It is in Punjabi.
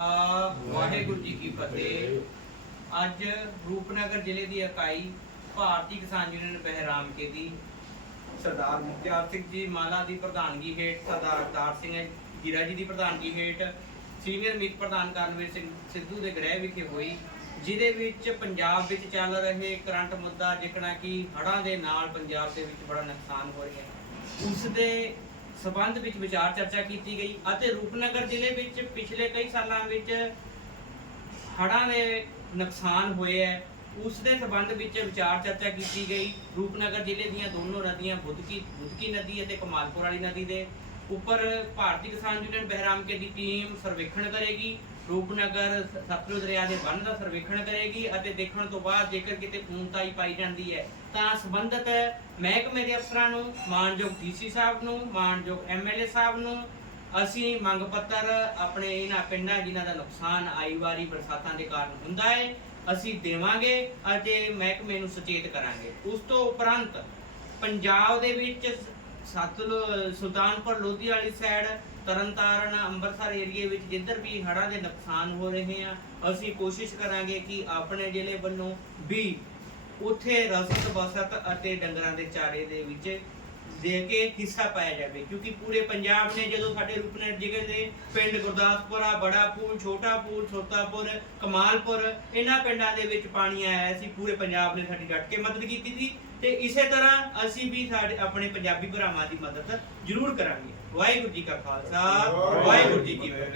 ਵਾਹਿਗੁਰੂ ਜੀ ਕੀ ਫਤਿਹ। ਅੱਜ ਰੂਪਨਗਰ ਜ਼ਿਲ੍ਹੇ ਦੀ ਇਕਾਈ ਭਾਰਤੀ ਕਿਸਾਨ ਯੂਨੀਅਨ ਬਹਿਰਾਮ ਦੀ ਸਰਦਾਰ ਮੁਖਤਿਆਰ ਸਿੰਘ ਜੀ ਮਾਲਾ ਦੀ ਪ੍ਰਧਾਨਗੀ ਹੇਠ ਸਰਦਾਰ ਅਵਤਾਰ ਸਿੰਘ ਜੀਰਾ ਜੀ ਦੀ ਪ੍ਰਧਾਨਗੀ ਹੇਠ ਸੀਨੀਅਰ ਮੀਤ ਪ੍ਰਧਾਨ ਕਰਨਵੀਰ ਸਿੰਘ ਸਿੱਧੂ ਦੇ ਗ੍ਰਹਿ ਵਿਖੇ ਹੋਈ, ਜਿਹਦੇ ਵਿੱਚ ਪੰਜਾਬ ਵਿੱਚ ਚੱਲ ਰਹੇ ਕਰੰਟ ਮੁੱਦਾ ਜਿਕਣਾ ਕਿ ਹੜਾਂ ਦੇ ਨਾਲ ਪੰਜਾਬ ਦੇ ਵਿੱਚ ਬੜਾ ਨੁਕਸਾਨ ਹੋ ਰਿਹਾ ਹੈ। ਉਸ ਦੇ ਸਬੰਧ ਵਿੱਚ ਵਿਚਾਰ ਚਰਚਾ ਕੀਤੀ ਗਈ ਅਤੇ ਰੂਪਨਗਰ ਜ਼ਿਲ੍ਹੇ ਵਿੱਚ ਪਿਛਲੇ ਕਈ ਸਾਲਾਂ ਵਿੱਚ ਹੜ੍ਹਾਂ ਦੇ ਨੁਕਸਾਨ ਹੋਏ ਹੈ। ਉਸ ਦੇ ਸਬੰਧ ਵਿੱਚ ਵਿਚਾਰ ਚਰਚਾ ਕੀਤੀ ਗਈ। ਰੂਪਨਗਰ ਜ਼ਿਲ੍ਹੇ ਦੀਆਂ ਦੋਨੋਂ ਨਦੀਆਂ ਬੁੱਧਕੀ ਬੁੱਧਕੀ ਨਦੀ ਅਤੇ ਕਮਾਲਪੁਰ ਵਾਲੀ ਨਦੀ ਦੇ ਉੱਪਰ ਭਾਰਤੀ ਕਿਸਾਨ ਯੂਨੀਅਨ ਬਹਿਰਾਮਕੇ ਦੀ ਟੀਮ ਸਰਵੇਖਣ ਕਰੇਗੀ। ਰੂਪਨਗਰ ਸਤਲੁਜ ਦਰਿਆ ਦੇ ਬੰਨ੍ਹ ਦਾ ਸਰਵੇਖਣ ਕਰੇਗੀ ਅਤੇ ਦੇਖਣ ਤੋਂ ਬਾਅਦ ਜੇਕਰ ਕਿਤੇ ਪੂਰਨਤਾਈ ਪਾਈ ਜਾਂਦੀ ਹੈ, ਤਾਂ ਸੰਬੰਧਿਤ ਮਹਿਕਮੇ ਦੇ ਅਫਸਰਾਂ ਨੂੰ, ਮਾਨਯੋਗ ਡੀਸੀ ਸਾਹਿਬ ਨੂੰ, ਮਾਨਯੋਗ ਐਮਐਲਏ ਸਾਹਿਬ ਨੂੰ ਅਸੀਂ ਮੰਗ ਪੱਤਰ ਆਪਣੇ ਇਹਨਾਂ ਪਿੰਡਾਂ ਜਿਨ੍ਹਾਂ ਦਾ ਨੁਕਸਾਨ ਆਈ ਵਾਰੀ ਬਰਸਾਤਾਂ ਦੇ ਕਾਰਨ ਹੁੰਦਾ ਹੈ, ਅਸੀਂ ਦੇਵਾਂਗੇ ਅਤੇ ਮਹਿਕਮੇ ਨੂੰ ਸੁਚੇਤ ਕਰਾਂਗੇ। ਉਸ ਤੋਂ ਉਪਰੰਤ ਪੰਜਾਬ ਦੇ ਵਿੱਚ ਸਤਲੁ ਸੁਲਤਾਨਪੁਰ ਲੋਧੀ ਵਾਲੀ ਸਾਈਡ ਤਰਨਤਾਰਨ ਅੰਮ੍ਰਿਤਸਰ ਏਰੀਏ ਵਿੱਚ ਜਿੱਧਰ ਵੀ ਹੜ੍ਹਾਂ ਦੇ ਨੁਕਸਾਨ ਹੋ ਰਹੇ ਆ, ਅਸੀਂ ਕੋਸ਼ਿਸ਼ ਕਰਾਂਗੇ ਕਿ ਆਪਣੇ ਜ਼ਿਲ੍ਹੇ ਵੱਲੋਂ ਵੀ ਉੱਥੇ ਰਸਤ, ਬਸਤ ਅਤੇ ਡੰਗਰਾਂ ਦੇ ਚਾਰੇ ਦੇ ਵਿੱਚ ਦੇ ਕੇ ਹਿੱਸਾ ਪਾਇਆ ਜਾਵੇ ਕਿਉਂਕਿ ਪੂਰੇ ਪੰਜਾਬ ਨੇ ਜਦੋਂ ਸਾਡੇ ਰੂਪਨਗਰ ਜ਼ਿਲ੍ਹੇ ਦੇ ਪਿੰਡ ਗੁਰਦਾਸਪੁਰਾ ਬੜਾ ਪੂਲ ਛੋਟਾ ਪੂਲ ਛੋਟਾਪੁਰ ਕਮਾਲਪੁਰ ਇਹਨਾਂ ਪਿੰਡਾਂ ਦੇ ਵਿੱਚ ਪਾਣੀ ਆਇਆ ਸੀ ਪੂਰੇ ਪੰਜਾਬ ਨੇ ਸਾਡੀ ਡਟ ਕੇ ਮਦਦ ਕੀਤੀ ਸੀ ਤੇ ਇਸੇ ਤਰ੍ਹਾਂ ਅਸੀਂ ਵੀ ਸਾਡੇ ਆਪਣੇ ਪੰਜਾਬੀ ਭਰਾਵਾਂ ਦੀ ਮਦਦ ਜ਼ਰੂਰ ਕਰਾਂਗੇ। ਵਾਹਿਗੁਰੂ ਜੀ ਕਾ ਖਾਲਸਾ ਵਾਹਿਗੁਰੂ ਜੀ ਕੀ ਫਤਿਹ।